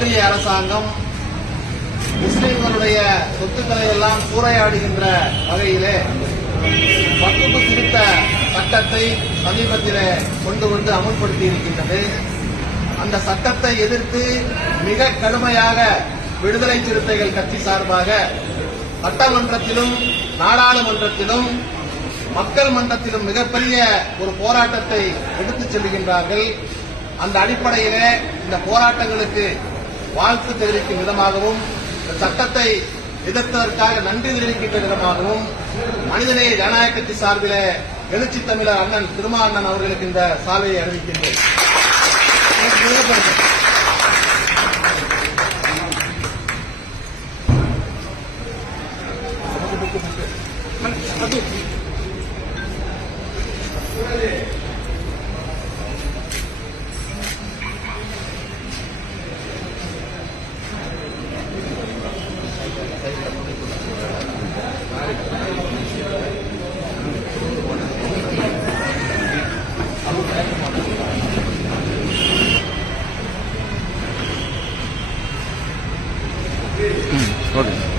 ஒன்றிய அரசாங்கம் முஸ்லிம்களுடைய சொத்துக்களை எல்லாம் சூறையாடுகின்ற வகையிலே வக்ஃபு திருத்த சட்டத்தை சமீபத்தில் கொண்டு வந்து அமுல்படுத்தி இருக்கின்றது. அந்த சட்டத்தை எதிர்த்து மிக கடுமையாக விடுதலை சிறுத்தைகள் கட்சி சார்பாக சட்டமன்றத்திலும் நாடாளுமன்றத்திலும் மக்கள் மன்றத்திலும் மிகப்பெரிய ஒரு போராட்டத்தை எடுத்துச் செல்கின்றார்கள். அந்த அடிப்படையிலே இந்த போராட்டங்களுக்கு வாழ்த்து தெரிவிக்கும் விதமாகவும் சட்டத்தை எதிர்த்ததற்காக நன்றி தெரிவிக்கின்ற விதமாகவும் மனிதநேய ஜனநாயக கட்சி சார்பிலே எழுச்சி தமிழர் அண்ணன் திருமா அண்ணன் அவர்களுக்கு இந்த சாலையை அறிவிக்கின்றேன். Okay.